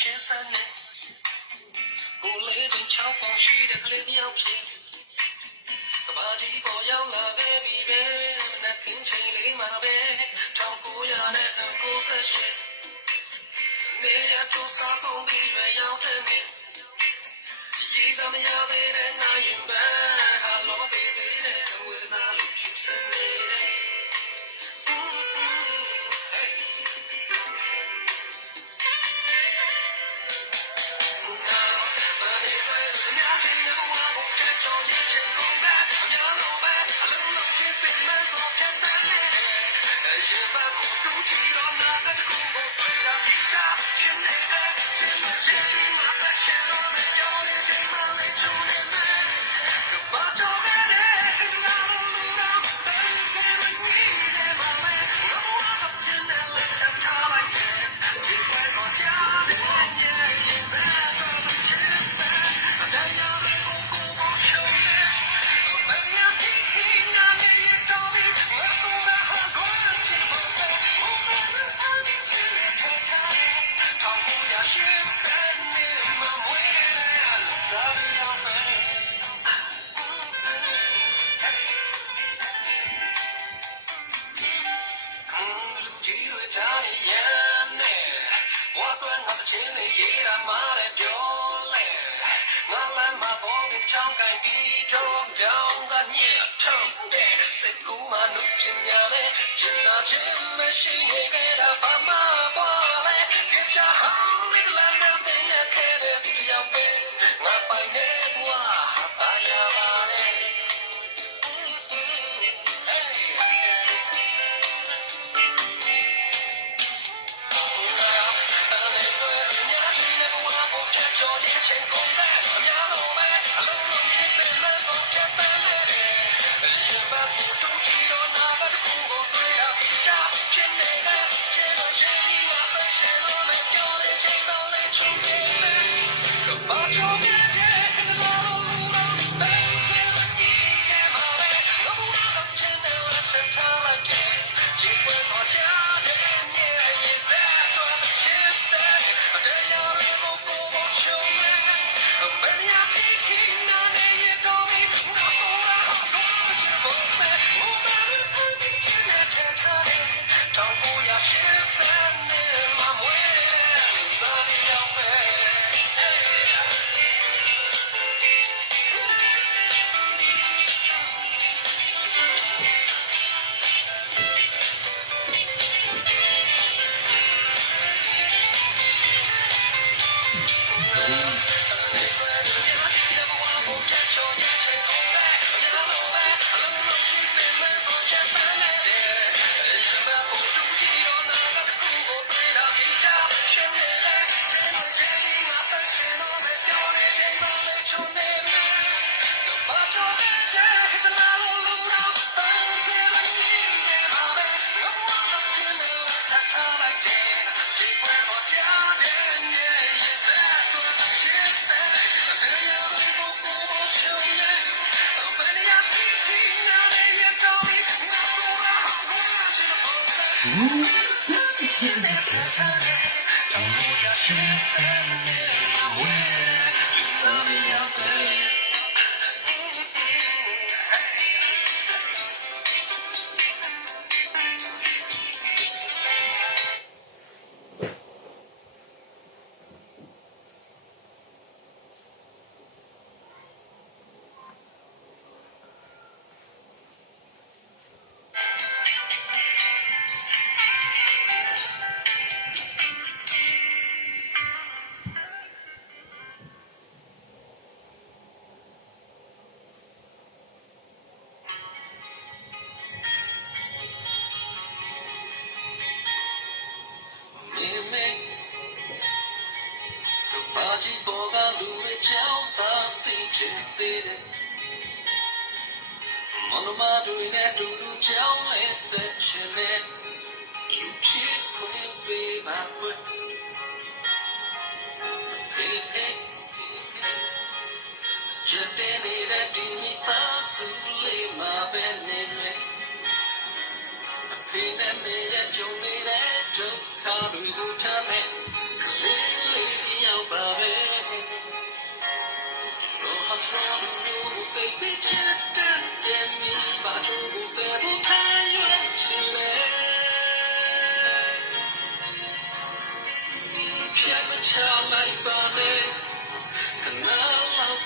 ရှင်စမ်းနေကိုလေးတင်ချောင်းပေါင်းရှိတဲ့ကလေးမြောက်ဖြစ်ကဘာကြီးပေါ်ရောက်လာခဲ့ပြီပဲနဲ့ခင်ချိန်လေးမှာပဲ1900နဲ့98နေရတော့စားကုန်ပြီးရရောက်တဲ့မိရေးစမရသေးတဲ့ငါရင်ပဲဟာလောပေးသေးတဲ့ဝေစားလို့ဖြစ်စနေ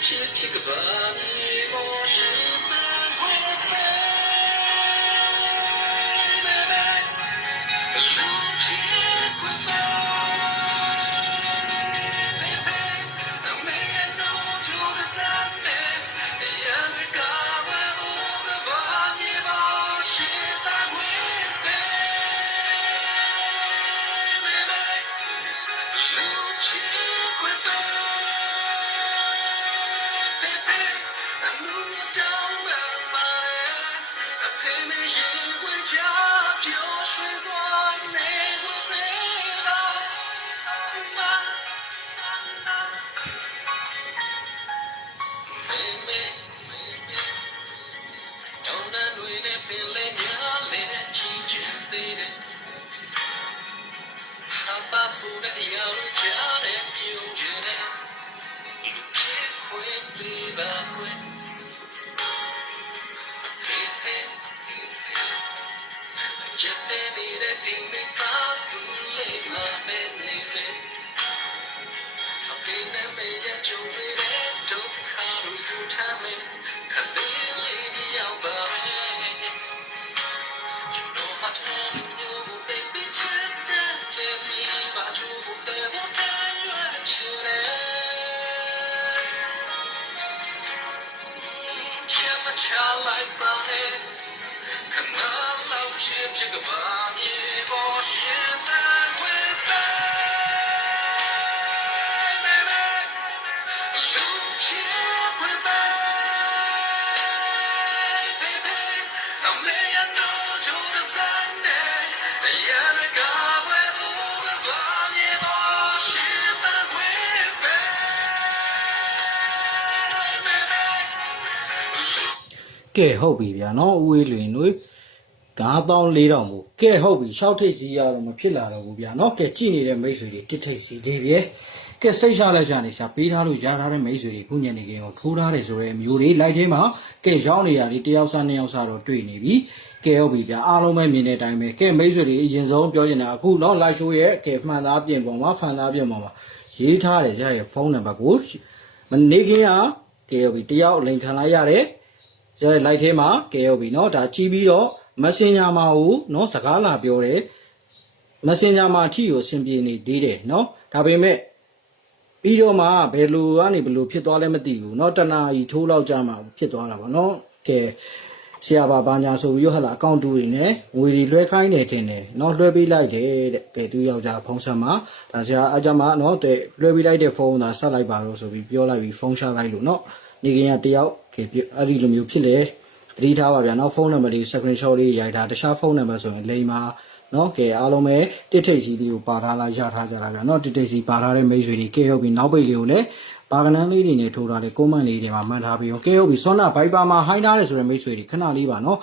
这个把你我是的会飞，路偏会飞，没人能救的伞呢，眼泪干完我的把你我是的会飞，路偏会飞。ကဲဟုတ်ပြီဗျာနော်ဦးဝေးလွင်တို့9400မို့ကဲဟုတ်ပြီ6ထိပ်စီရတော့မဖြစ်လာတော့ဘူးဗျာနော်ကဲကြည့်နေတဲ့မိတ်ဆွေတွေတစ်ထိပ်စီလေးပဲကဲစိတ်ချလိုက်ကြနေရှာပေးထားလို့ရထားတဲ့မိတ်ဆွေတွေခုညနေခင်းကိုထိုးထားတယ်ဆိုရဲမျိုးတွေလိုက်ထဲမှာကဲရောက်နေရသည်တယောက်စားနှစ်ယောက်စားတော့တွေ့နေပြီကဲဟုတ်ပြီဗျာအားလုံးပဲမြင်တဲ့အတိုင်းပဲကဲမိတ်ဆွေတွေအရင်ဆုံးပြောချင်တာအခုတော့ live show ရဲ့ကဲမှန်သားပြင်ပေါ်မှာဖန်သားပြင်ပေါ်မှာရေးထားတယ်ရရဲ့ဖုန်းနံပါတ်ကိုမနေ့ကကဲဟုတ်ပြီတယောက်လိန်ခံလိုက်ရတယ်ရတဲ့ live ထဲမှာကဲဟုတ်ပြီเนาะဒါကြည့်ပြီးတော့ Messenger မှာကိုเนาะစကားလာပြောတယ် Messenger မှာအထီကိုအဆင်ပြေနေသေးတယ်เนาะဒါပေမဲ့ပြီးတော့မှဘယ်လိုကနေဘယ်လိုဖြစ်သွားလဲမသိဘူးเนาะတနာကြီးထိုးလောက်ကြမှာဖြစ်သွားတာပေါ့เนาะကဲဆရာဘာညာဆိုပြီးဟလာအကောင့်တူတွေနဲ့ငွေတွေလွှဲခိုင်းတယ်တင်တယ်เนาะလွှဲပေးလိုက်တယ်တဲ့ကဲသူယောက်ျားဖုန်းဆက်မှာဒါဆရာအကြမှာเนาะတဲ့လွှဲပေးလိုက်တဲ့ဖုန်းသာဆက်လိုက်ပါတော့ဆိုပြီးပြောလိုက်ပြီးဖုန်းရှာလိုက်လို့เนาะနေကင်းကတယောက်ကဲအဲ့ဒီလိုမျိုးဖြစ်လေသတိထားပါဗျာနော်ဖုန်းနံပါတ်လေး screenshot လေးရိုက်ထားတခြားဖုန်းနံပါတ်ဆိုရင်လိမ်ပါနော်ကဲအားလုံးပဲတစ်ထိပ်စီလေးကိုပါထားလားရထားကြလားဗျာနော်တစ်ထိပ်စီပါထားတဲ့မိတ်ဆွေတွေကဲဟုတ်ပြီနောက်ပိတ်လေးကိုလည်းပါကနန်းလေးတွေနဲ့ထိုးထားတဲ့ comment လေးတွေမှာမှတ်ထားပြီးတော့ကဲဟုတ်ပြီစောနာ Viber မှာဟိုင်းထားတယ်ဆိုတဲ့မိတ်ဆွေတွေခဏလေးပါနော်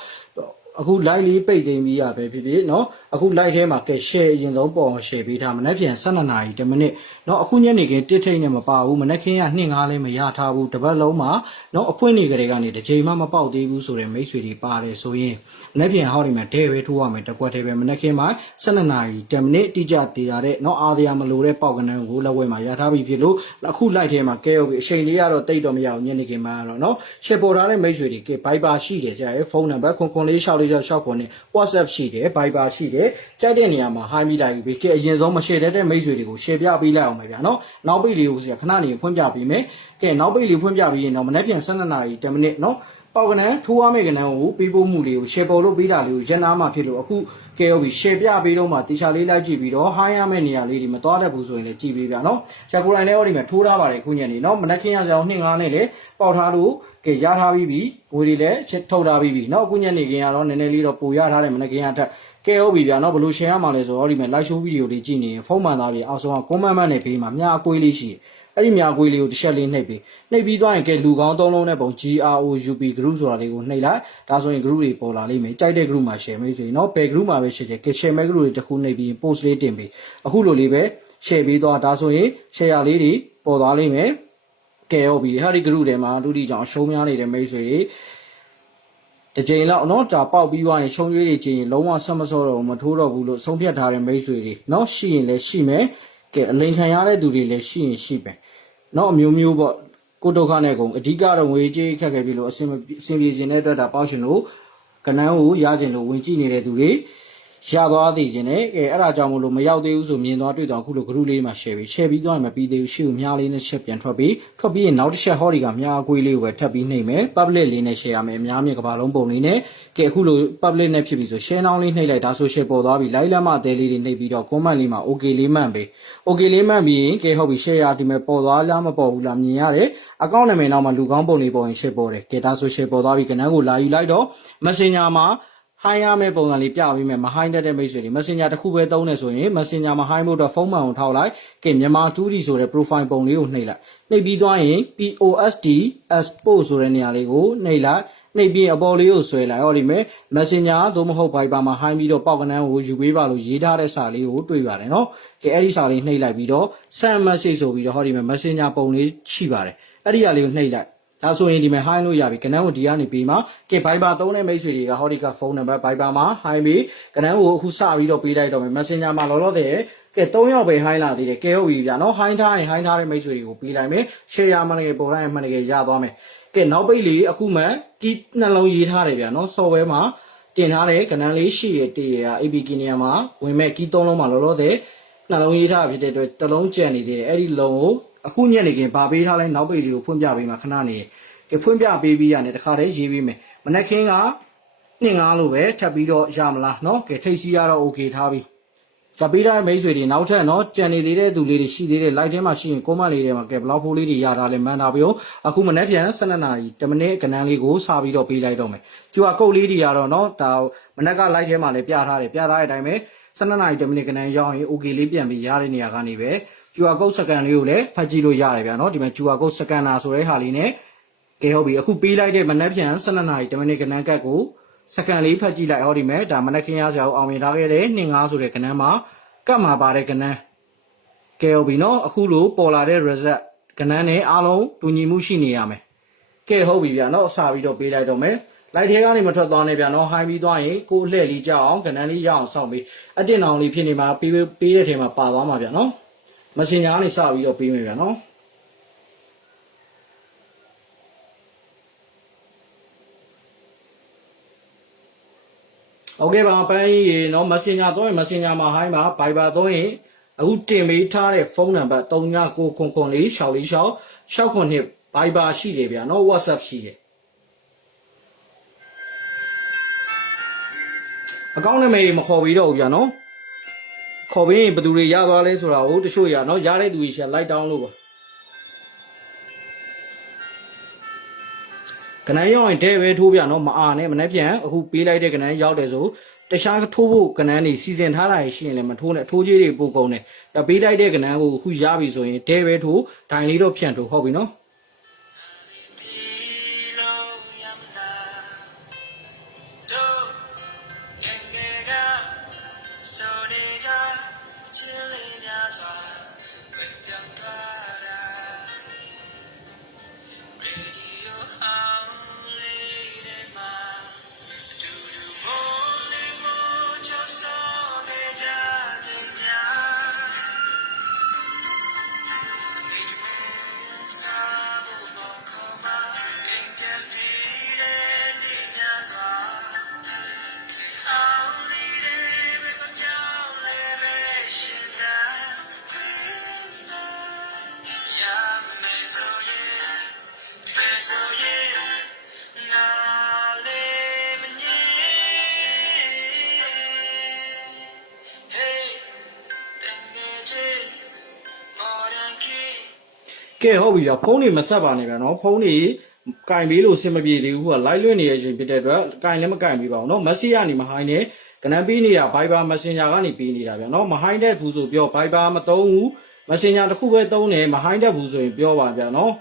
အခု live လေးပိတ်သိမ်းပြီးရပဲဖြစ်ဖြစ်เนาะအခု live ထဲမှာကဲ share အရင်ဆုံးပေါ်အောင် share ပေးထားမနေ့ပြန်12နာရီ10မိနစ်เนาะအခုညနေခင်းတစ်ထိပ်နဲ့မပါဘူးမနေ့ခင်းက2-5လည်းမရထားဘူးတပတ်လုံးမှာเนาะအဖွင့်နေကြတဲ့ကနေတစ်ချိန်မှမပေါက်သေးဘူးဆိုတဲ့မိတ်ဆွေတွေပါတယ်ဆိုရင်မနေ့ပြန်ဟောဒီမှာဒဲပဲထိုးရမယ်တကွက်ထဲပဲမနေ့ခင်းမှာ12နာရီ10မိနစ်တိကျတည်ရတဲ့เนาะအားတရားမလို့တဲ့ပေါက်ကနန်းကိုလက်ဝဲမှာရထားပြီးဖြစ်လို့အခု live ထဲမှာကဲဟုတ်ပြီအချိန်လေးကတော့တိတ်တော့မရအောင်ညနေခင်းမှာတော့เนาะ share ပေါ်ထားတဲ့မိတ်ဆွေတွေကဲ Viber ရှိတယ်ဆရာရဲ့ဖုန်းနံပါတ်99446 WhatsApp ရှိတယ် Viber ရှိတယ်ကြိုက်တဲ့နေရာမှာ hi မိတာကြီးပဲကဲအရင်ဆုံးမ share တဲ့မိတ်ဆွေတွေကို share ပြပေးလိုက်အောင်ပဲဗျာနော်နောက်ပိတ်လေးကိုဆရာခဏနေဖွင့်ပြပေးမယ်ကဲနောက်ပိတ်လေးဖွင့်ပြပြီးရင်တော့မနေ့ပြန်12နာရီ10မိနစ်နော်ပေါက်ကနန်းထိုးရမယ့်ကနန်းကိုပေးပို့မှုလေးကို share ပေါ်လို့ပေးတာလေးကိုရန်နာမှာဖြစ်လို့အခုကဲဟုတ်ပြီ share ပြပေးတော့မှတေချာလေးလိုက်ကြည့်ပြီးတော့ hi ရမယ့်နေရာလေးဒီမသွားတတ်ဘူးဆိုရင်လည်းကြည့်ပေးဗျာနော်ဆရာကိုယ်တိုင်လည်းဟောဒီမှာထိုးထားပါတယ်ခုညနေနော်မနေ့ခင်းရအောင်2-5နဲ့လည်းပေါက်ထားလို့ကဲရထားပြီးပြီငွေတွေလည်းထုတ်ထားပြီးပြီနော်အခုညနေခင်းကတော့နည်းနည်းလေးတော့ပိုရထားတယ်မနေ့ခင်းကထက်ကဲဟုတ်ပြီဗျာနော်ဘယ်လို share ရမှာလဲဆိုတော့ဒီမှာ live show video လေးကြည့်နေရင်ဖုန်းမှန်သားပြီးအောက်ဆုံးက comment နဲ့ပေးမှာမြားအကွေးလေးရှိတယ်အဲ့ဒီမြားအကွေးလေးကိုတစ်ချက်လေးနှိပ်ပြီးသွားရင်ကဲလူကောင်း3လုံးနဲ့ပုံ GROUP group ဆိုတာလေးကိုနှိပ်လိုက်ဒါဆိုရင် group တွေပေါ်လာလိမ့်မယ်ကြိုက်တဲ့ group မှာ share မိတ်ဆွေနော်ဘယ် group မှာပဲ share ကဲ share မဲ့ group တွေတစ်ခုနှိပ်ပြီး post လေးတင်ပြီးအခုလိုလေးပဲ share ပေးသွားဒါဆိုရင် share လေးတွေပေါ်သွားလိမ့်မယ်ကဲဟုတ်ပြီဟာဒီ group ထဲမှာဒုတိယကြောင့်ရှုံးများနေတဲ့မိတ်ဆွေတွေတစ်ချိန်လောက်နော်ဒါပေါက်ပြီးသွားရင်ရှုံးရွေးတွေချင်းလုံးဝဆက်မစောတော့မထိုးတော့ဘူးလို့ဆုံးဖြတ်ထားတဲ့မိတ်ဆွေတွေနော်ရှိရင်လည်းရှိမယ်ကဲအလိန်ခံရတဲ့သူတွေလည်းရှိရင်ရှိပဲနော်အမျိုးမျိုးပေါ့ ကိုဒုက္ခနဲ့ကုန်အဓိကတော့ငွေကြေးခက်ခဲပြီလို့အဆင်ပြေခြင်းတဲ့အတွက်ဒါပေါ့ရှင်လို့ကနန်းကိုရခြင်းလို့ဝင်ကြည့်နေတဲ့သူတွေရသွားသေးခြင်းနဲ့အဲ့ဒါကြောင့်မလို့မရောက်သေးဘူးဆိုမြင်သွားတွေ့တော့အခုလို group လေးမှာ share ပြီးသွားရင်မပြီးသေးဘူးရှေ့ကိုမြားလေးနဲ့ချက်ပြန်ထွက်ပြီးရင်နောက်တစ်ချက်ဟောဒီကမြားအကွေးလေးကိုပဲထပ်ပြီးနှိပ်မယ် public လေးနဲ့ share ရမယ်အများမြင်ကဘာလုံးပုံလေးနဲ့ကဲအခုလို public နဲ့ဖြစ်ပြီဆို share နောင်းလေးနှိပ်လိုက်ဒါဆို share ပေါ်သွားပြီ like လမ်းမအသေးလေးတွေနှိပ်ပြီးတော့ comment လေးမှာ okay လေးမှန်ပေး okay လေးမှန်ပြီးရင်ကဲဟုတ်ပြီ share ရဒီမဲ့ပေါ်သွားလားမပေါ်ဘူးလားမြင်ရတယ် account နာမည်နောက်မှာလူကောင်းပုံလေးပေါ်ရင် share ပေါ်တယ်ကဲဒါဆို share ပေါ်သွားပြီကနန်းကိုလာယူလိုက်တော့ messenger မှာဟိုင်းရမယ့်ပုံစံလေးပြပေးမယ်မဟိုင်းတတ်တဲ့မိတ်ဆွေတွေ Messenger တစ်ခုပဲသုံးနေဆိုရင် Messenger မှာဟိုင်းဖို့တော့ဖုန်းမှန်ကိုထောက်လိုက်ကဲမြန်မာ 2D ဆိုတဲ့ profile ပုံလေးကိုနှိပ်လိုက်နှိပ်ပြီးသွားရင် POST export ဆိုတဲ့နေရာလေးကိုနှိပ်လိုက်နှိပ်ပြီးအပေါ်လေးကိုဆွဲလိုက်ဟောဒီမဲ့ Messenger သို့မဟုတ် Viber မှာဟိုင်းပြီးတော့ပေါက်ကနန်းကိုယူပေးပါလို့ရေးထားတဲ့စာလေးကိုတွေ့ပါတယ်နော်ကဲအဲ့ဒီစာလေးနှိပ်လိုက်ပြီးတော့ send message ဆိုပြီးတော့ဟောဒီမဲ့ Messenger ပုံလေးရှိပါတယ်အဲ့ဒီအရာလေးကိုနှိပ်လိုက်ဒါဆိုရင်ဒီမှာ high လို့ရပြီကနန်းကိုဒီကနေပြီးမှကဲ Viber သုံးတဲ့မိတ်ဆွေတွေကဟောဒီကဖုန်းနံပါတ် Viber မှာ high ပြီးကနန်းကိုအခုစပြီးတော့ပေးလိုက်တော့မယ် Messenger မှာလောလောဆယ်ကဲ3ယောက်ပဲ high လာသေးတယ်ကဲဟုတ်ပြီဗျာနော် high ထားရင် high ထားတဲ့မိတ်ဆွေတွေကိုပေးလိုက်မယ် share ရမှလည်းပေါ်တိုင်းမှလည်းရသွားမယ်ကဲနောက်ပိတ်လေးအခုမှဒီနှလုံးရေးထားတယ်ဗျာနော် software မှာတင်ထားတဲ့ကနန်းလေးရှိရတည်ရ APK နေရာမှာဝင်မဲ့ key 3လုံးမှာလောလောဆယ်နှလုံးရေးထားဖြစ်တဲ့အတွက်တစ်လုံးကျန်နေသေးတယ်အဲ့ဒီလုံးကိုအခုညက်နေခင်ဗာပေးထားလဲနောက်ပိတ်လေးကိုဖွင့်ပြပေးမှာခဏနေကဖွင့်ပြပေးပြီးရတယ်တခါတည်းရေးပေးမယ်မနက်ခင်းက2-5လို့ပဲထပ်ပြီးတော့ရမလားเนาะကဲထိတ်စီကတော့ okay ထားပြီဇာပေးတဲ့မိတ်ဆွေတွေနောက်ထပ်เนาะကြံနေသေးတဲ့သူလေးတွေရှိသေးတယ် like ထဲမှာရှိရင် comment လေးထဲမှာကဲဘလောက်ဖိုးလေးတွေရတာလဲမှန်တာပြောအခုမနေ့ပြန်12နာရီ10မိနစ်ကနန်းလေးကိုစပြီးတော့ပေးလိုက်တော့မယ်ကျူကကုတ်လေးတွေကတော့เนาะဒါမနေ့က like ထဲမှာလည်းပြထားတယ်ပြထားတဲ့အတိုင်းပဲ12နာရီ10မိနစ်ကနန်းရောက်ရင် okay လေးပြန်ပြီးရတဲ့နေရာကနေပဲကျူကကုတ်စကန်လေးကိုလည်းဖတ်ကြည့်လို့ရတယ်ဗျာเนาะဒီမှာကျူကကုတ်စကန်နာဆိုတဲ့ဟာလေးနဲ့ကဲဟုတ်ပြီအခုပေးလိုက်တဲ့မနက်ဖြန်12နာရီ10မိနစ်ကနန်းကတ်ကိုစကန်လေးဖတ်ကြည့်လိုက်ဟောဒီမဲ့ဒါမနက်ခင်းရစရာကိုအောင်မြင်ထားခဲ့တဲ့2-5ဆိုတဲ့ကနန်းမှာကတ်မှာပါတဲ့ကနန်းကဲဟုတ်ပြီနော်အခုလိုပေါ်လာတဲ့ result ကနန်းနဲ့အားလုံးတူညီမှုရှိနေရမယ်ကဲဟုတ်ပြီဗျာနော်အစာပြီးတော့ပေးလိုက်တော့မယ်လိုက်ထဲကနေမထွက်သွားနဲ့ဗျာနော်ဟိုင်းပြီးသွားရင်ကိုအလှည့်လေးကြောက်အောင်ကနန်းလေးရအောင်စောင့်ပြီးအတင်အောင်လေးဖြစ်နေမှာပေးတဲ့ထဲမှာပါသွားမှာဗျာနော်မစင်ညာကနေစပြီးတော့ပေးမယ်ဗျာနော်โอเคပါပန်းကြီးရေနော် Messenger တော့ Messenger မှာ high မှာ Viber တော့ရင်အခုတင်ပေးထားတဲ့ဖုန်းနံပါတ်39944646 Viber ရှိတယ်ဗျာနော် WhatsApp ရှိတယ်အကောင့်နာမည်မခေါ်ပြီးတော့ဘူးဗျာနော်ခေါ်ပြီးရင်ဘယ်သူတွေရသွားလဲဆိုတာကိုတချို့ရနော်ရတဲ့သူတွေရှာ like down လို့ပါကနန်းရောက်ရင်တဲ့ပဲထိုးပြနော်မအားနဲ့မနှက်ပြန်အခုပေးလိုက်တဲ့ကနန်းရောက်တယ်ဆိုတခြားထိုးဖို့ကနန်းတွေစီစဉ်ထားတာရှိရင်လည်းမထိုးနဲ့ထိုးကြီးတွေပို့ကုန်တယ်ဒါပေးလိုက်တဲ့ကနန်းကိုအခုရပြီဆိုရင်တဲ့ပဲထိုးဒိုင်လေးတော့ဖြန့်ထိုးဟုတ်ပြီနော်ကဲဟုတ်ပြီဗျာဖုန်းတွေမဆက်ပါနဲ့ဗျာနော်ဖုန်းတွေကင်ပေးလို့အဆင်မပြေသေးဘူးက live လွှင့်နေရခြင်းဖြစ်တဲ့အတွက်ကင်လည်းမကင်ပေးပါဘူးနော် message ကနေမဟိုင်းနဲ့ကနန်းပေးနေတာ Viber Messenger ကနေပေးနေတာဗျာနော်မဟိုင်းတဲ့ဘူးဆိုပြော Viber မသုံးဘူး Messenger တစ်ခုပဲသုံးတယ်မဟိုင်းတဲ့ဘူးဆိုရင်ပြောပါဗျာနော်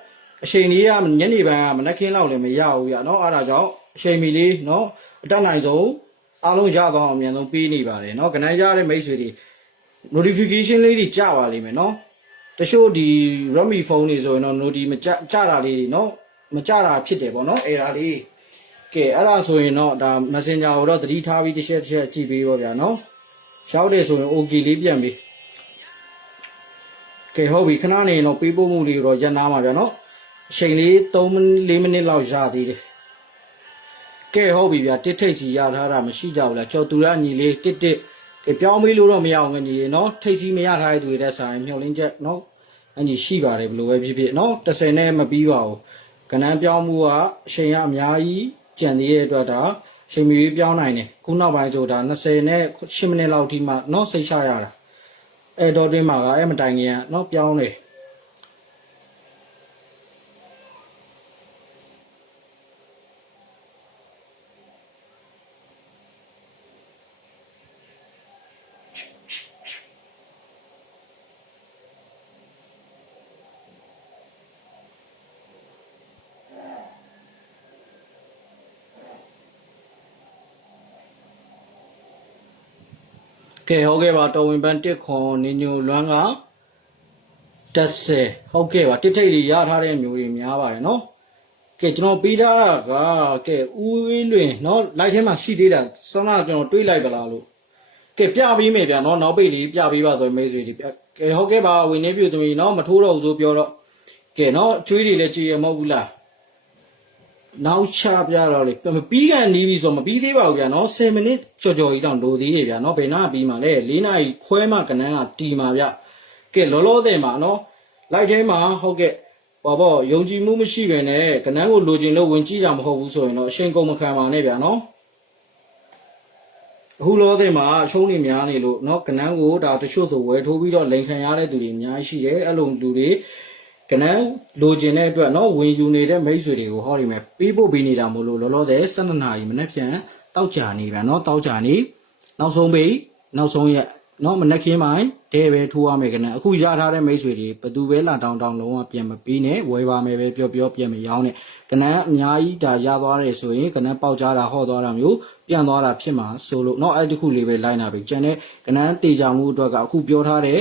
အချိန်လေးကညနေပိုင်းကမနက်ခင်းလောက်လည်းမရဘူးဗျာနော်အဲ့ဒါကြောင့်အချိန်မီလေးနော်အတက်နိုင်ဆုံးအားလုံးရသွားအောင်အမြန်ဆုံးပေးနေပါတယ်နော်ကနန်းရတဲ့မိတ်ဆွေတွေ notification လေးတွေကြာပါလိမ့်မယ်နော်တချို့ဒီ Redmi ဖုန်းတွေဆိုရင်တော့ noti မကြတာလေးတွေနော်မကြတာဖြစ်တယ်ပေါ့နော်အဲ့ဒါလေးကဲအဲ့ဒါဆိုရင်တော့ဒါ Messenger ကိုတော့သတိထားပြီးတစ်ချက်ကြည့်ပေးပါဗျာနော်ရောက်တယ်ဆိုရင် okay လေးပြန်ပေးကဲဟုတ်ပြီခဏနေတော့ပေးပို့မှုလေးတော့ရပ်နားပါဗျာနော် အချိန်လေး3-4 မိနစ်လောက်ရသေးတယ်ကဲဟုတ်ပြီဗျာတစ်ထိတ်စီရထားတာမရှိကြဘူးလားကျော်သူရညီလေးတစ်ပြောင်းမေးလို့တော့မရအောင်ငညီနော်ထိတ်စီမရထားတဲ့သူတွေတက်ဆိုင်မျှော်လင့်ချက်နော်အညီရှိပါတယ်ဘယ်လိုပဲဖြစ်ဖြစ်နော်30နဲ့မပြီးပါဘူးကဏ္ဍပြောင်းမှုကအချိန်ကအများကြီးကြံသေးတဲ့အတွက်ဒါအချိန်မီပြောင်းနိုင်တယ်ခုနောက်ပိုင်းဆိုတာ20နဲ့10မိနစ်လောက်ထိမှနော်စိတ်ချရတာအဲ့တော့တွင်းမှာကအဲ့မတိုင်ခင်ကနော်ပြောင်းတယ်ကဲဟုတ်ကဲ့ပါတော်ဝင်ပန်းတစ်ခွန်နေညိုလွမ်းက30ဟုတ်ကဲ့ပါတစ်ထိတ်တွေရထားတဲ့မျိုးတွေများပါတယ်နော်ကဲကျွန်တော်ပေးထားတာကကဲဦးဝင်းလွင်နော်လိုက်ထဲမှာရှိသေးတာစမ်းလာကျွန်တော်တွေးလိုက်ပါလားလို့ကဲပြပေးမယ်ဗျာနော်နောက်ပိတ်လေးပြပေးပါဆိုမိတ်ဆွေတွေကဲဟုတ်ကဲ့ပါဝင်းနေပြသမီးနော်မထိုးတော့ဘူးဆိုပြောတော့ကဲနော်ချွေးတွေလည်းကြည်ရမဟုတ်ဘူးလားနောက်ချပြတော့လေမပြီးကန်နီးပြီဆိုမပြီးသေးပါဘူးဗျာနော်10မိနစ်ကြော်ကြီးတောင်လိုသေးတယ်ဗျာနော်ဘယ်နာပြီးမှလဲ4နာရီခွဲမှကနန်းကတီမှာဗျကဲလောလောဆယ်မှာနော်လိုက်ထဲမှာဟုတ်ကဲ့ပေါ့ယုံကြည်မှုမရှိဘဲနဲ့ကနန်းကိုလိုချင်လို့ဝင်ကြည့်တာမဟုတ်ဘူးဆိုရင်တော့အရှင်ကုန်မခံပါနဲ့ဗျာနော်အခုလောဆယ်မှာအရှုံးနေများနေလို့နော်ကနန်းကိုဒါတချို့ဆိုဝယ်ထိုးပြီးတော့လိန်ခံရတဲ့သူတွေအများကြီးရှိတယ်အဲ့လိုလူတွေကနန်းလိုချင်တဲ့အတွက်နော်ဝင်ယူနေတဲ့မိတ်ဆွေတွေကိုဟောဒီမဲ့ပေးဖို့ပေးနေတာမို့လို့လောလောဆယ်12နာရီမနေ့ပြန်တောက်ကြနေဗျာနော်တောက်ကြနေနောက်ဆုံးပိတ်နောက်ဆုံးရက်နော်မနေ့ခင်းပိုင်းတဲပဲထိုးရမယ်ကနန်းအခုရထားတဲ့မိတ်ဆွေတွေဘသူပဲလာတောင်းလုံးဝပြန်မပေးနဲ့ဝယ်ပါမယ်ပဲပြောပြန်မရောင်းနဲ့ကနန်းအများကြီးဒါရသွားတယ်ဆိုရင်ကနန်းပေါက်ကြတာဟောသွားတာမျိုးပြန်သွားတာဖြစ်မှာဆိုလို့နော်အဲ့ဒီခုလေးပဲလိုက်နာပြီကျန်တဲ့ကနန်းတေချာမှုအတွက်ကအခုပြောထားတဲ့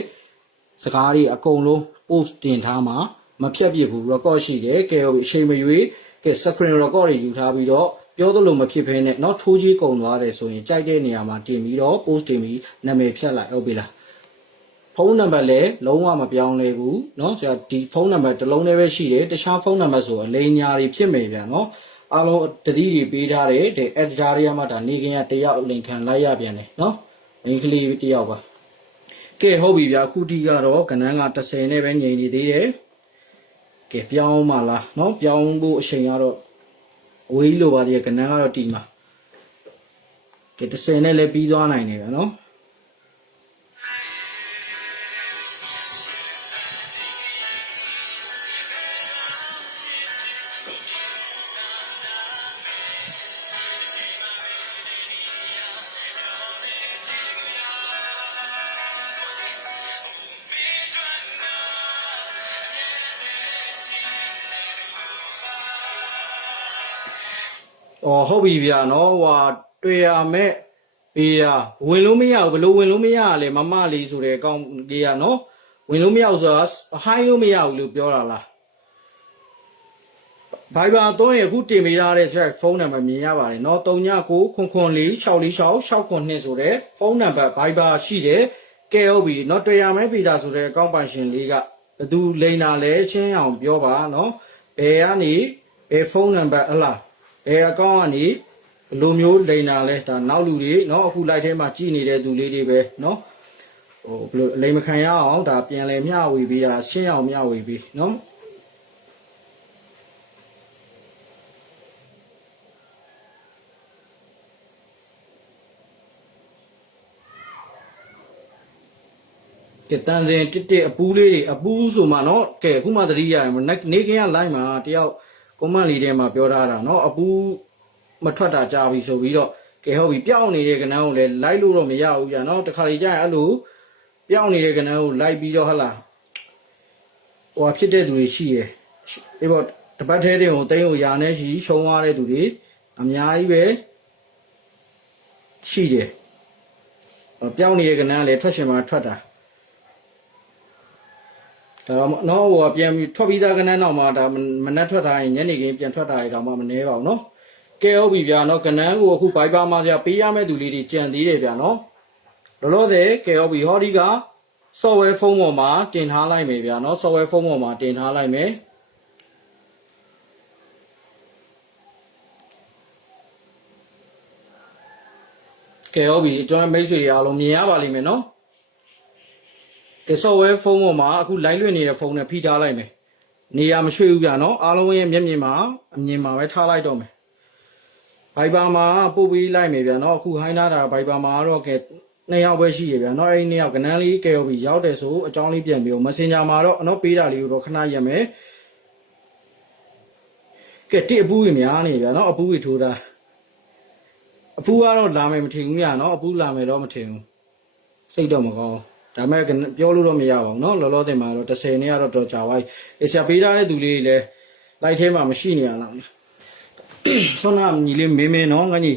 စကားတွေအကုန်လုံး post တင်ထားမှာမဖြတ်ပြဘူး record ရှိတယ်ကဲဟုတ်ပြီအချိန်မရွေးကဲ screen record တွေယူထားပြီးတော့ပြောသလိုမဖြစ်ဖ ೇನೆ เนาะထိုးကြီးကုန်သွားတယ်ဆိုရင်ကြိုက်တဲ့နေရာမှာတင်ပြီးတော့ post တင်ပြီးနာမည်ဖြတ်လိုက်ဟုတ်ပြီလားဖုန်းနံပါတ်လည်းလုံးဝမပြောင်းလဲဘူးเนาะဆရာဒီဖုန်းနံပါတ်တစ်လုံးတည်းပဲရှိတယ်တခြားဖုန်းနံပါတ်ဆိုအလိမ်ညာတွေဖြစ်မယ်ဗျာเนาะအားလုံးတတိတွေပေးထားတယ်တဲ့ editor တွေကမှဒါနေခင်ကတယောက်လင်ခံလိုက်ရပြန်တယ်เนาะမိန်းကလေးတယောက်ပါကဲဟုတ်ပြီဗျာအခုတီကတော့ကနန်းက30နဲ့ပဲငြိမ်နေသေးတယ်ကဲပြောင်းပါလားเนาะပြောင်းဖို့အချိန်ကတော့ဝေးလိုပါသေးတယ်ကနန်းကတော့တီမှာကဲ30နဲ့လည်းပြီးသွားနိုင်တယ်ဗျာเนาะอ๋อဟုတ်ပြီဗျာเนาะဟွာတွေ့ရမဲ့ပေးတာဝင်လို့မရဘူးဘလို့ဝင်လို့မရလဲမမလေးဆိုတဲ့အကောင်လေးကเนาะဝင်လို့မရဘူးဆိုတာဟိုင်းလို့မရဘူးလို့ပြောတာလားဘိုင်ဘာတော့အခုတင်ပေးထားတဲ့ဆက်ဖုန်းနံပါတ်မြင်ရပါတယ်เนาะ3994444662ဆိုတဲ့ဖုန်းနံပါတ်ဘိုင်ဘာရှိတယ်ကဲဟုတ်ပြီเนาะတွေ့ရမဲ့ပေးတာဆိုတဲ့အကောင်ပိုင်ရှင်လေးကဘသူလိန်တာလဲချင်းအောင်ပြောပါเนาะဘယ်ကနေဘယ်ဖုန်းနံပါတ်ဟလားအကောင့်ကနေဘလိုမျိုးလိန်တာလဲဒါနောက်လူတွေเนาะအခုလိုက်ထဲမှာကြည်နေတဲ့သူလေးတွေပဲเนาะဟိုဘလိုလိန်မခံရအောင်ဒါပြန်လဲမျှဝေပြီးတာရှင်းအောင်မျှဝေပြီးเนาะကဲတန်စင်တစ်အပူးလေးတွေအပူးဆိုမှเนาะကဲအခုမှသတိရရမနေခင်ကလိုက်မှာတယောက်ကွန်မန့်လေးထဲမှာပြောထားတာเนาะအပူမထွက်တာကြာပြီဆိုပြီးတော့ကဲဟုတ်ပြီပျောက်နေတဲ့ကနန်းကိုလည်းလိုက်လို့တော့မရဘူးကြာเนาะတခါလေကြာရင်အဲ့လိုပျောက်နေတဲ့ကနန်းကိုလိုက်ပြီးတော့ဟလာဟိုဖြစ်တဲ့သူတွေရှိတယ်အေးပေါ့တပတ်သေးတဲ့ကိုတိန်းကိုယာနဲ့ရှိရှုံးသွားတဲ့သူတွေအများကြီးပဲရှိတယ်ပျောက်နေတဲ့ကနန်းကလည်းထွက်ရှင်မှာထွက်တာဒါတော့နော်ဟိုပြန်ပြီးထွက်ပြီးသားကနန်းတော့မှဒါမနှက်ထွက်ထားရင်ညနေခင်းပြန်ထွက်တာရတော့မှမနှဲပါဘူးနော်ကဲဟုတ်ပြီဗျာနော်ကနန်းကိုအခုဘိုက်ပါမှာဆရာပေးရမယ့်သူလေးတွေကြံသေးတယ်ဗျာနော်လောလောဆယ်ကဲဟုတ်ပြီဟောဒီက software ဖုန်းပေါ်မှာတင်ထားလိုက်မယ်ဗျာနော် software ဖုန်းပေါ်မှာတင်ထားလိုက်မယ် ကဲဟုတ်ပြီကျွန်တော်မိတ်ဆွေတွေအားလုံးမြင်ရပါလိမ့်မယ်နော်ကဲ software ဖုန်းပေါ်မှာအခု live လွှင့်နေတဲ့ဖုန်းနဲ့ဖိထားလိုက်မယ်နေရာမရွှေ့ဘူးဗျာနော်အားလုံးရဲ့မျက်မြင်မှာအမြင်မှာပဲထားလိုက်တော့မယ် Viber မှာပို့ပေးလိုက်မယ်ဗျာနော်အခုဟိုင်းထားတာ Viber မှာတော့ကဲ2ယောက်ပဲရှိရဗျာနော်အဲ့2ယောက်ကနန်းလေးကဲဟုတ်ပြီရောက်တယ်ဆိုအကြောင်းလေးပြန်ပြီး Messenger မှာတော့နော်ပေးတာလေးကိုတော့ခဏရက်မယ်ကဲတိအပူကြီးများနေဗျာနော်အပူကြီးထိုးတာအပူကတော့လာမယ်မထင်ဘူးဗျာနော်အပူလာမယ်တော့မထင်ဘူးစိတ်တော့မကောင်းဒါမဲ့ပြောလို့တော့မရပါဘူးနော်လောလောဆယ်မှာတော့10နှစ်ကတော့တော်ကြာပါပြီအေးဆရာပေးထားတဲ့သူလေးလည်းလိုက်ထဲမှာမရှိနေရလားဆွမ်းနာညီလေးမင်းမင်းနော်ငါညီ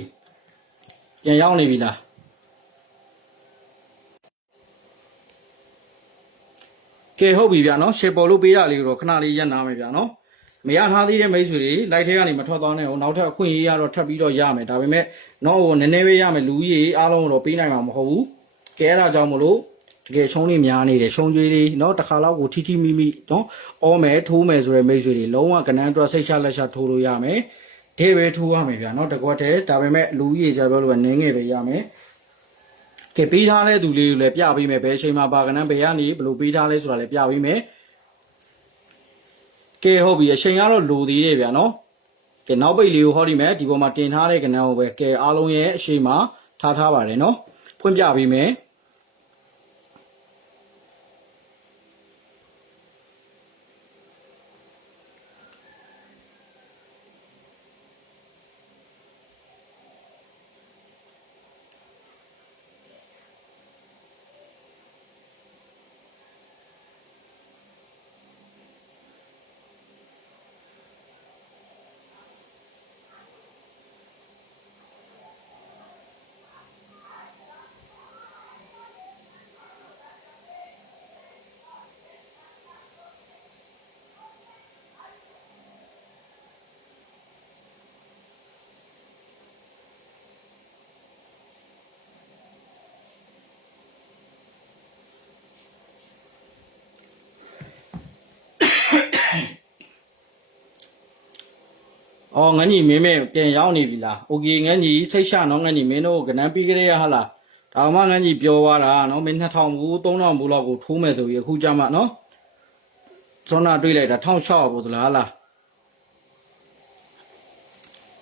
ပြန်ရောက်နေပြီလားကဲဟုတ်ပြီဗျာနော်ရှေပေါ်လို့ပေးတာလေးကိုတော့ခဏလေးရက်နာမယ်ဗျာနော်မရထားသေးတဲ့မိတ်ဆွေတွေလိုက်ထဲကနေမထွက်သွားနဲ့ဟိုနောက်ထပ်အခွင့်အရေးရတော့ထပ်ပြီးတော့ရမယ်ဒါပေမဲ့နော်ဟိုနည်းနည်းပဲရမယ်လူကြီးအားလုံးတော့ပေးနိုင်မှာမဟုတ်ဘူးကဲအဲ့ဒါကြောင့်မလို့တကယ်ရှုံးနေများနေတယ်ရှုံးကြွေးလေးနော်တစ်ခါလောက်ကိုထိထိမိမိနော်အောမယ်ထိုးမယ်ဆိုတဲ့မိတ်ဆွေတွေလုံးဝကနန်းအတွက်စိတ်ချလက်ချထိုးလို့ရမယ်ဒေပဲထိုးရမယ်ဗျာနော်တကွက်တည်းဒါပေမဲ့လူကြီးဆရာပြောလို့နင်းငယ်ပဲရမယ်ကဲပေးထားတဲ့သူလေးကိုလည်းပြပေးမယ်ဘယ်အချိန်မှာပါကနန်းဘယ်ကနေဘယ်လိုပေးထားလဲဆိုတာလည်းပြပေးမယ်ကဲဟုတ်ပြီအချိန်ကတော့လိုသေးတယ်ဗျာနော်ကဲနောက်ပိတ်လေးကိုဟောဒီမယ်ဒီပေါ်မှာတင်ထားတဲ့ကနန်းကိုပဲကဲအားလုံးရဲ့အချိန်မှာထားပါတယ်နော်ဖွင့်ပြပေးမယ်အော်ငန်းကြီးမင်းပြန်ရောက်နေပြီလားโอเคငန်းကြီးစိတ်ရှနော်ငန်းကြီးမင်းတို့ကနန်းပြီးကြရဟာလားဒါမှငန်းကြီးပြောသွားတာနော်မင်း2000ဘူး3000ဘူးလောက်ကိုထိုးမယ်ဆိုပြီးအခုကြမှာနော်စောနာတွေးလိုက်တာ1600ဘူးသလားလား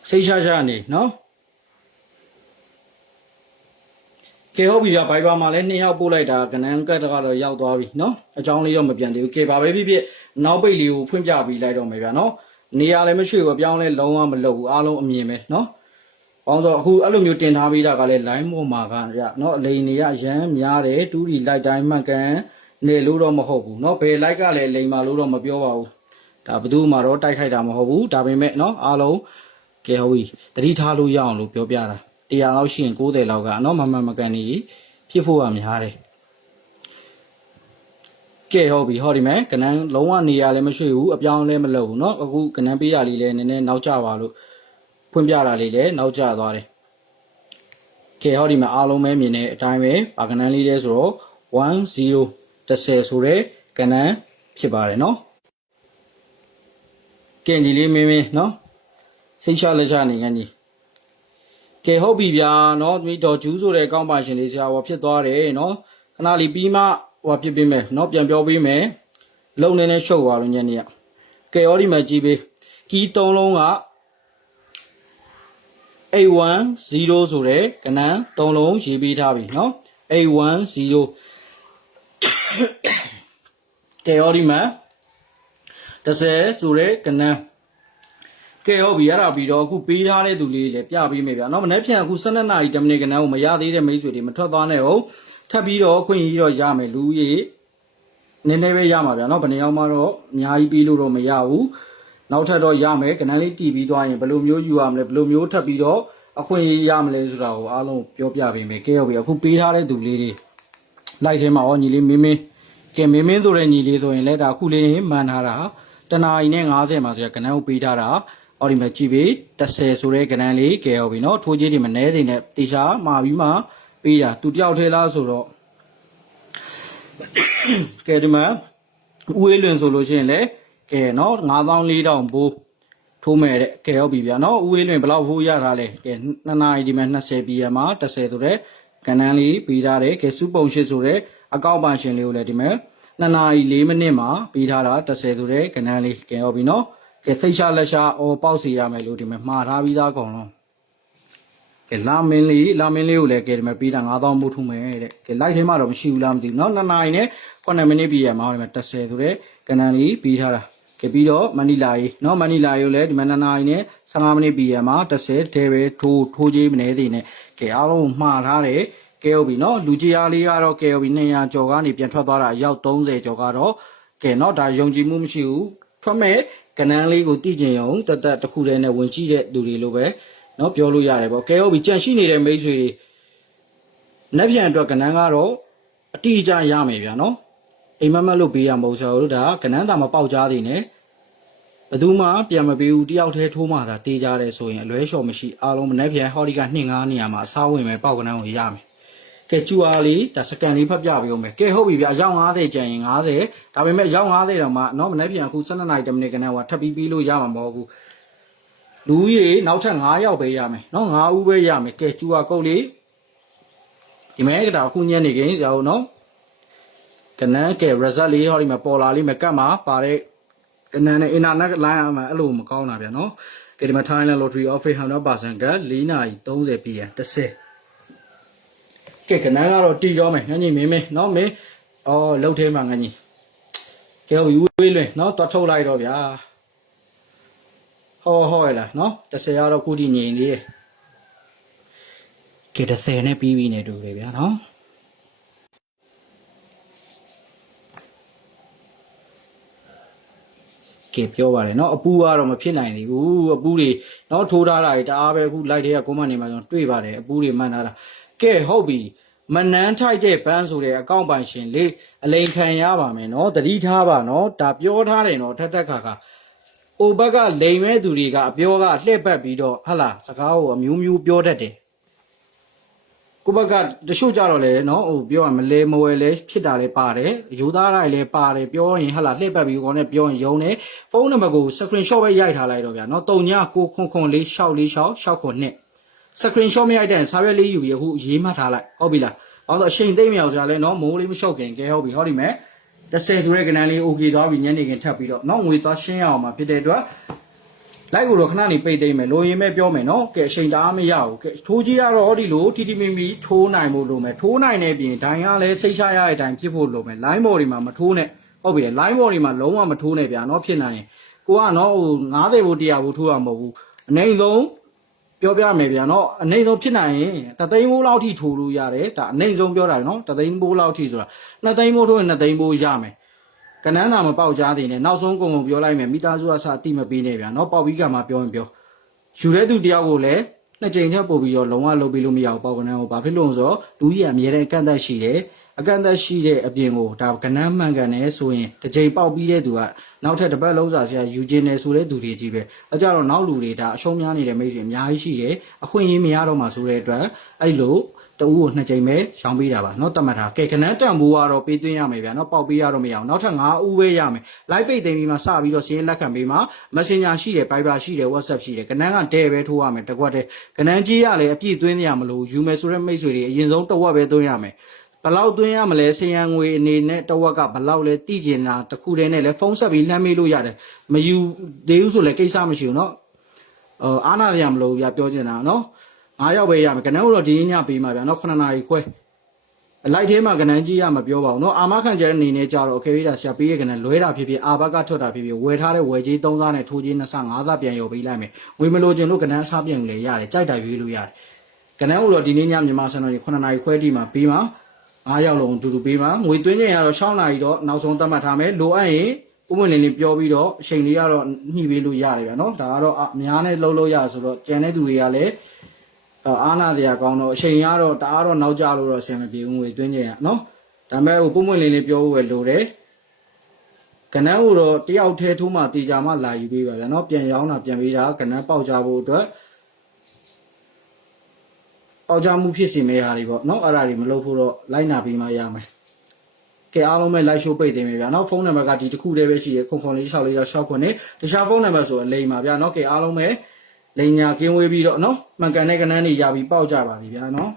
စိတ်ရှနေနော်ကဲဟုတ်ပြီဗျ Viber မှာလည်း2ယောက်ပို့လိုက်တာကနန်းကတ်ကတော့ရောက်သွားပြီနော်အကြောင်းလေးတော့မပြန်သေးဘူးကဲဘာပဲဖြစ်ဖြစ်နောက်ပိတ်လေးကိုဖွင့်ပြပြီးလိုက်တော့မယ်ဗျာနော်နေရာလည်းမရှိဘူးအပြောင်းလဲလုံးဝမလုပ်ဘူးအားလုံးအမြင်ပဲเนาะ။ဘောင်းဆိုအခုအဲ့လိုမျိုးတင်ထားပြီးတာကလည်း line ပေါ်မှာကရเนาะအလိန်တွေကရမ်းများတယ်တူးဒီ light တိုင်းမှတ်ကန်နေလို့တော့မဟုတ်ဘူးเนาะဘယ် light ကလည်းလိန်မာလို့တော့မပြောပါဘူး။ဒါဘယ်သူမှတော့တိုက်ခိုက်တာမဟုတ်ဘူးဒါပေမဲ့เนาะအားလုံးကဲဟုတ်ပြီတတိထားလို့ရအောင်လို့ပြောပြတာ100လောက်ရှိရင်90လောက်ကเนาะမမှန်မကန်နေဖြစ်ဖို့ကများတယ်ကဲဟုတ်ပြီဟောဒီမဲ့ကနန်းလုံးဝနေရလည်းမရှိဘူးအပြောင်းလည်းမလုပ်ဘူးเนาะအခုကနန်းပေးတာလေးလည်းနည်းနည်းနောက်ကျပါလို့ဖွင့်ပြတာလေးလည်းနောက်ကျသွားတယ်ကဲဟောဒီမှာအားလုံးပဲမြင်တဲ့အတိုင်းပဲပါကနန်းလေးလဲဆိုတော့1010ဆိုတဲ့ကနန်းဖြစ်ပါတယ်เนาะကဲညီလေးမင်းเนาะစိတ်ချလက်ချနေငန်းကြီးကဲဟုတ်ပြီဗျာเนาะဒီဒေါ်ကျူးဆိုတဲ့အကောင့်ပါရှင်လေးဆရာဟောဖြစ်သွားတယ်เนาะခဏလေးပြီးမှဟိုဖြစ်ပေးမယ်เนาะပြန်ပြောပေးမယ်လုံနေနဲ့ရှုပ်သွားလို့ညနေကကဲဟောဒီမှာကြည့်ပေးကီး3လုံးက810ဆိုတဲ့ကနန်း3လုံးရေးပေးထားပြီเนาะ810ကဲဟောဒီမှာ10ဆိုတဲ့ကနန်းကဲဟုတ်ပြီအဲ့ဒါပြီးတော့အခုပေးထားတဲ့သူလေးလည်းပြပေးမယ်ဗျာเนาะမနေ့ပြန်အခု12နာရီ10မိနစ်ကနန်းကိုမရသေးတဲ့မိတ်ဆွေတွေမထွက်သွားနဲ့ဟုတ်ထပ်ပြီးတော့ခွင့်ကြီးတော့ရမယ်လူကြီးနည်းနည်းပဲရမှာဗျာเนาะဘယ်နှယောက်မှတော့အများကြီးပြီးလို့တော့မရဘူးနောက်ထပ်တော့ရမယ်ကနန်းလေးတီးပြီးသွားရင်ဘယ်လိုမျိုးယူရမလဲဘယ်လိုမျိုးထပ်ပြီးတော့အခွင့်ရမလဲဆိုတာကိုအားလုံးပြောပြပေးမယ်ကဲဟုတ်ပြီအခုပေးထားတဲ့သူလေးတွေလိုက်ထဲမှာဟောညီလေးမင်းမင်းကဲမင်းမင်းဆိုတဲ့ညီလေးဆိုရင်လည်းဒါအခုလေးမှန်ထားတာတနာရီနဲ့50မှာဆိုရကနန်းကိုပေးထားတာအော်ဒီမှာကြည့်ပေး10ဆိုတဲ့ကနန်းလေးကဲဟုတ်ပြီเนาะထိုးကြီးတွေမနှဲသေးနဲ့တေချာမှာပြီးမှပေးတာသူတယောက်ထဲလားဆိုတော့ကဲဒီမှာဦးဝေးလွင်ဆိုလို့ရှိရင်လေကဲเนาะ9400ဘိုး ထိုးမဲ့တဲ့ကဲဟုတ်ပြီဗျာနော်ဦးဝေးလွင်ဘယ်လောက်ဖိုးရထားလဲကဲ2နာရီဒီမှာ20 PM မှာ10ဆိုတဲ့ကဏ္ဍလေးပြီးထားတယ်ကဲစုပုံရှိဆိုတဲ့အကောင့်ပန်ရှင်လေးကိုလည်းဒီမှာ2နာရီ4မိနစ်မှာပြီးထားတာ10ဆိုတဲ့ကဏ္ဍလေးကဲဟုတ်ပြီနော်ကဲစိတ်ချလက်ချအော်ပေါက်စီရမယ်လို့ဒီမှာမှားထားပြီးသားကောင်လုံးကဲလာမင်းလေးကိုလည်းကဲဒီမှာပြီးတာ9000မို့ထုမယ်တဲ့ကဲလိုက်ထဲမှာတော့မရှိဘူးလားမသိဘူးနော်2နာရီနဲ့9မိနစ်ပြီးရမှာဒီမှာ10ဆိုတဲ့ကဏ္ဍလေးပြီးထားတာကဲပြီးတော့မနီလာကြီးเนาะမနီလာကြီးကိုလည်းဒီမှာ2နာရီနဲ့15မိနစ်ပြီးရမှာ10တဲပဲထိုးကြီးမနေသေးနဲ့ကဲအားလုံးမှားထားတယ်ကဲဟုတ်ပြီเนาะလူကြီးအားလေးကတော့ကဲဟုတ်ပြီ200ကျော်ကနေပြန်ထွက်သွားတာအယောက်30ကျော်ကတော့ကဲเนาะဒါယုံကြည်မှုမရှိဘူးထွက်မဲ့ကဏ္ဍလေးကိုတည်ကျင်အောင်တသက်တစ်ခုတည်းနဲ့ဝင်ကြည့်တဲ့လူတွေလိုပဲเนาะပြောလို့ရတယ်ပေါ့ကဲဟုတ်ပြီကြန့်ရှိနေတဲ့မိတ်ဆွေတွေနှက်ပြန်အတွက်ကဏ္ဍကတော့အတိအကျရမယ်ဗျာเนาะအိမ်မက်မက်လို့ပေးရမဟုတ်ဆိုတော့ဒါကဏ္ဍသာမပေါက်ကြားသေးနဲ့ဘယ်သူမှပြန်မပေးဘူးတယောက်တည်းထိုးမှသာတေးကြတယ်ဆိုရင်အလွဲလျှော်မရှိအားလုံးမနှက်ပြန်ဟောဒီက2-5နေရာမှာအစားဝင်မယ်ပေါက်ကဏ္ဍကိုရမယ်ကဲကျူအားလေးဒါစကန်လေးဖတ်ပြပေးအောင်မယ်ကဲဟုတ်ပြီဗျာအယောက်50ကျန်ရင်50ဒါပေမဲ့အယောက်50တောင်မှเนาะမနှက်ပြန်အခု12နာရီ10မိနစ်ကဏ္ဍကထပ်ပြီးလို့ရမှာမဟုတ်ဘူးလူကြီးနောက်ထပ်9ယောက်ပဲရမယ်เนาะ9ဦးပဲရမယ်ကဲကျူအားကုတ်လေးဒီမဲ့ကဒါအခုညနေခင်းကြောက်เนาะကနန်းကဲ result လေးဟောဒီမှာပေါ်လာလေးမကတ်မှာပါတဲ့ကနန်းနဲ့ internet line အမှအဲ့လိုမကောင်းတာဗျာနော်ကဲဒီမှာ Thailand Lottery Office 100% က4:30 PM 10ကဲကနန်းကတော့တီရောမယ်ငန်းကြီးမင်းနော်မင်းအော်လှုပ်ထဲမှာငန်းကြီးကဲယူဝေးလွင်နော်တွတ်ထုတ်လိုက်တော့ဗျာဟောရလားနော်10ကတော့ခုထိငြိမ်သေးတယ်ကဲ10နဲ့ပြီးနေတူတယ်ဗျာနော်ကဲပြောပါတယ်เนาะအပူကတော့မဖြစ်နိုင်သေးဘူးအပူတွေเนาะထိုးထားတာတွေတအားပဲအခု light တွေကကွန်မန့်နေမှာကျွန်တော်တွေ့ပါတယ်အပူတွေမှန်ထားတာကဲဟုတ်ပြီမနန်းထိုက်တဲ့ဘန်းဆိုတဲ့အကောင့်ပိုင်ရှင်လေးအလိန်ခံရပါမယ်เนาะတတိထားပါเนาะဒါပြောထားတယ်เนาะထက်ခါအိုဘက်ကလိန်မဲ့သူတွေကအပြောကလှည့်ပတ်ပြီးတော့ဟလာစကားကိုအမျိုးမျိုးပြောတတ်တယ်ကိုဘက်ကတချို့ကြတော့လေနော်ဟိုပြောရမလဲမဝဲလဲဖြစ်တာလဲပါတယ်ယူသားတိုင်းလဲပါတယ်ပြောရင်ဟလာလှည့်ပတ်ပြီးကောနဲ့ပြောရင်ယုံတယ်ဖုန်းနံပါတ်ကို screenshot ပဲရိုက်ထားလိုက်တော့ဗျာနော်3994444662 screenshot မရိုက်တဲ့စာရွက်လေးယူပြီးအခုရေးမှတ်ထားလိုက်ဟုတ်ပြီလားအောင်တော့အချိန်သိမ့်မြောက်ကြလဲနော်မိုးလေးမလျှော့ခင်ကဲဟုတ်ပြီဟောဒီမဲ့10ဆိုတဲ့ကဏ္ဍလေး okay သွားပြီညနေခင်းထပ်ပြီးတော့နော်ငွေသွားရှင်းရအောင်မှာဖြစ်တဲ့အတွက်လိုက်ကိုတော့ခဏနေပိတ်သိမ့်မယ်လိုရင်းမဲ့ပြောမယ်နော်ကဲအချိန်တအားမရဘူးကဲထိုးကြီးကတော့ဟောဒီလိုတီတီမီမီထိုးနိုင်ဖို့လိုမယ်ထိုးနိုင်တဲ့ပြင်ဒိုင်ကလည်းစိတ်ချရတဲ့အတိုင်းဖြစ်ဖို့လိုမယ် line board တွေမှာမထိုးနဲ့ဟုတ်ပြီလေ line board တွေမှာလုံးဝမထိုးနဲ့ဗျာနော်ဖြစ်နိုင်ရင်ကိုကနော်ဟို90ဖို့100ဖို့ထိုးရမှာမဟုတ်ဘူးအနိုင်ဆုံးပြောပြမယ်ဗျာနော်အနိုင်ဆုံးဖြစ်နိုင်ရင်တသိန်းမိုးလောက်ထိထိုးလို့ရတယ်ဒါအနိုင်ဆုံးပြောတာနော်တသိန်းမိုးလောက်ထိဆိုတာ2သိန်းမိုးထိုးရင်2သိန်းမိုးရမယ်ကနန်းသာမပေါက်ကြားသေးနဲ့နောက်ဆုံးကုန်ပြောလိုက်မယ်မိသားစုအစားအတိမပေးနဲ့ဗျာเนาะပေါက်ပြီးကမှပြောရင်ပြောယူတဲ့သူတယောက်ကိုလည်းနှစ်ကြိမ်ထပ်ပို့ပြီးတော့လုံးဝလုပ်ပြီးလို့မရဘူးပေါက်ကနန်းကိုဘာဖြစ်လို့ဆိုတော့လူကြီးကအမြဲတမ်းကန့်သက်ရှိတယ်အကန့်သက်ရှိတဲ့အပြင်ကိုဒါကနန်းမှန်ကန်တယ်ဆိုရင်တစ်ကြိမ်ပေါက်ပြီးတဲ့သူကနောက်ထပ်တစ်ပတ်လုံးစာဆရာယူခြင်းတယ်ဆိုတဲ့သူတွေကြီးပဲအဲကြတော့နောက်လူတွေဒါအရှုံးများနေတဲ့မိတ်ဆွေအများကြီးရှိတယ်အခွင့်အရေးမရတော့မှဆိုတဲ့အတွက်အဲ့လိုတူကို2ကြိမ်ပဲရှောင်းပေးတာပါเนาะတတ်မှတ်တာကဲကနန်းတန်ဖိုးကတော့ပေးသွင်းရမယ်ဗျာเนาะပေါက်ပေးရတော့မရအောင်နောက်ထပ်9ဦးပဲရမယ် live ပိတ်သိမ်းပြီးမှစပြီးတော့စင်းလက်ခံပေးမှာ messenger ရှိတယ် viber ရှိတယ် whatsapp ရှိတယ်ကနန်းကဒဲပဲထိုးရမယ်တကွက်တည်းကနန်းကြီးရလည်းအပြည့်သွင်းရမလို့ယူမယ်ဆိုတဲ့မိတ်ဆွေတွေအရင်ဆုံးတဝက်ပဲသွင်းရမယ်ဘလောက်သွင်းရမလဲဆင်းရငွေအနေနဲ့တဝက်ကဘလောက်လဲတိကျင်တာတခုတည်းနဲ့လဲဖုန်းဆက်ပြီးလှမ်းမေးလို့ရတယ်မယူသေးဘူးဆိုလဲကိစ္စမရှိဘူးเนาะအားနာရမလို့ဗျာပြောချင်တာเนาะ9ယောက်ပဲရမယ်ကနန်းတော့ဒီညပေးမှာဗျာเนาะ9နာရီခွဲအလိုက်သေးမှာကနန်းကြီးရမှာပြောပါအောင်เนาะအာမခံကျဲအနေနဲ့ကြတော့ okay ဒါဆရာပေးရကနန်းလွဲတာဖြစ်ဖြစ်အာဘကထွက်တာဖြစ်ဖြစ်ဝယ်ထားတဲ့ဝယ်ကြီး3စားနဲ့ထိုးကြီး25စားပြန်ရောပေးလိုက်မယ်ငွေမလိုချင်လို့ကနန်းစားပြန်လေရတယ်ကြိုက်တာရွေးလို့ရတယ်ကနန်းတော့ဒီနေ့ညမြန်မာစံတော်ကြီး9နာရီခွဲတိမှာပေးမှာ9ယောက်လုံးအတူတူပေးမှာငွေသွင်းချိန်ကတော့6နာရီတော့နောက်ဆုံးသတ်မှတ်ထားမယ်လိုအပ်ရင်ပုံမှန်လေးပြောပြီးတော့အချိန်လေးကတော့ညှိပေးလို့ရတယ်ဗျာเนาะဒါကတော့အများနဲ့လှုပ်လို့ရဆိုတော့ကျန်တဲ့သူတွေကလည်းအားနာတရားကောင်းတော့အချိန်ရတော့တအားတော့နောက်ကျလို့တော့အဆင်မပြေဘူးငွေသွင်းချိန်ကနော်ဒါပေမဲ့ဟိုပုံမှန်လေးပြောဖို့ပဲလိုတယ်ကနန်းကိုတော့တယောက်ထဲထိုးမှတေချာမှလာယူပေးပါဗျာနော်ပြန်ရောင်းတာပြန်ပေးတာကနန်းပေါက်ကြဖို့အတွက်ပေါက်ကြမှုဖြစ်စီမဲ့ဟာတွေပေါ့နော်အဲ့ဒါတွေမလုပ်ဖို့တော့လိုက်နာပြီးမှရမယ်က ကဲအားလုံးပဲ like show ပိတ်သိမ်းမယ်ဗျာနော်ဖုန်းနံပါတ်ကဒီတစ်ခုတည်းပဲရှိရခွန်ခွန်လေး6လေး6ခွနဲ့တခြားဖုန်းနံပါတ်ဆိုအလိမ်ပါဗျာနော်ကဲအားလုံးပဲလိန်ညာကင်းဝေးပြီးတော့နော်မှန်ကန်တဲ့ကဏ္ဍတွေရပြီးပေါက်ကြပါပြီဗျာနော်